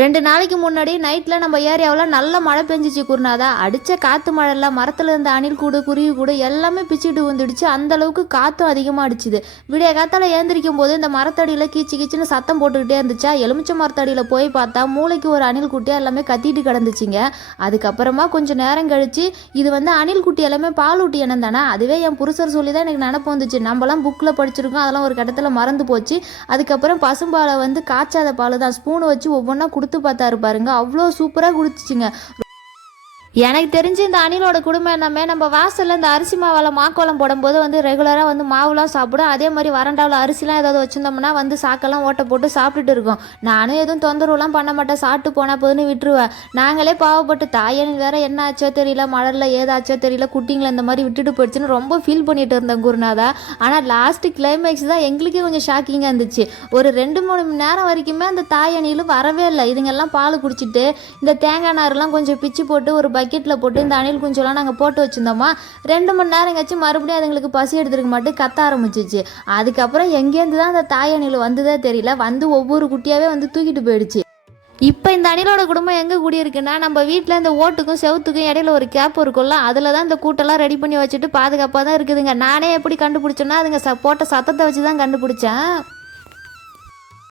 2 நாளைக்கு முன்னாடி நைட்டில் நம்ம ஏரியாவில் நல்ல மழை பெஞ்சிச்சு குருநாதா. அடித்த காற்று மழையில் மரத்தில் இருந்த அணில் கூடு குருவி கூடு எல்லாமே பிச்சுட்டு வந்துடுச்சு. அந்தளவுக்கு காற்றும் அதிகமாக அடிச்சுது. விடிய காத்தால் ஏந்திரிக்கும் போது இந்த மரத்தடியில் கீச்சு கீச்சுன்னு சத்தம் போட்டுக்கிட்டே இருந்துச்சா. எலுமிச்சை மரத்தடியில் போய் பார்த்தா மூளைக்கு ஒரு அணில் குட்டியாக எல்லாமே கத்திட்டு கிடந்துச்சிங்க. அதுக்கப்புறமா கொஞ்சம் நேரம் கழிச்சு இது அணில் குட்டி எல்லாமே பால் ஊட்டி இனம் தானே. அதுவே என் புருஷர் சொல்லி தான் எனக்கு நினப்பு வந்துச்சு. நம்மலாம் புக்கில் படிச்சிருக்கோம், அதெல்லாம் ஒரு கட்டத்தில் மறந்து போச்சு. அதுக்கப்புறம் பசும்பாலை காய்ச்சாத பால் தான் ஸ்பூனை வச்சு ஒவ்வொன்றா கொடுத்து பார்த்தாரு பாருங்க. அவ்வளோ சூப்பராக குடிச்சிச்சிங்க. எனக்கு தெரிஞ்சு இந்த அணிலோட குடும்பம் என்னமே, நம்ம வாசலில் இந்த அரிசி மாவில் மாக்கோளம் போடும்போது ரெகுலராக மாவுலாம் சாப்பிடும். அதே மாதிரி வறண்டாவில் அரிசிலாம் ஏதாவது வச்சுருந்தோம்னா சாக்கெல்லாம் ஓட்ட போட்டு சாப்பிட்டுட்டு இருக்கோம். நானும் எதுவும் தொந்தரவுலாம் பண்ண மாட்டேன், சாப்பிட்டு போனால் போதுன்னு விட்டுருவேன். நாங்களே பாவப்பட்டு தாயனுக்கு வேற என்ன ஆச்சோ தெரியல, மழரில் ஏதாச்சோ தெரியல, குட்டிங்களை இந்த மாதிரி விட்டுட்டு போயிடுச்சுன்னு ரொம்ப ஃபீல் பண்ணிட்டு இருந்தேன் குருநாதா. ஆனால் லாஸ்ட்டு கிளைமேக்ஸ் தான் எங்களுக்கே கொஞ்சம் ஷாக்கிங்காக இருந்துச்சு. ஒரு 2-3 மணி நேரம் வரைக்குமே அந்த தாயணிலும் வரவே இல்லை. இதுங்கெல்லாம் பால் குடிச்சிட்டு இந்த தேங்காய் நாரெலாம் கொஞ்சம் பிச்சு போட்டு ஒரு பக்கெட்டில் போட்டு இந்த அணில் குஞ்செல்லாம் நாங்கள் போட்டு வச்சுருந்தோமா. 2 மணி நேரம் கழிச்சு மறுபடியும் அதுங்களுக்கு பசி எடுத்துருக்க மாட்டு கத்த ஆரம்பிச்சிச்சு. அதுக்கப்புறம் எங்கேருந்து தான் அந்த தாய் அணில் வந்ததே தெரியல. ஒவ்வொரு குட்டியாகவே தூக்கிட்டு போயிடுச்சு. இப்போ இந்த அணிலோட குடும்பம் எங்கே கூடியிருக்குன்னா, நம்ம வீட்டில் இந்த ஓட்டுக்கும் செவுத்துக்கும் இடையில ஒரு கேப் இருக்கும்ல, அதில் தான் இந்த கூட்டெல்லாம் ரெடி பண்ணி வச்சுட்டு பாதுகாப்பாக தான் இருக்குதுங்க. நானே எப்படி கண்டுபிடிச்சேன்னா அதுங்க போட்ட சத்தத்தை வச்சு தான் கண்டுபிடிச்சேன்.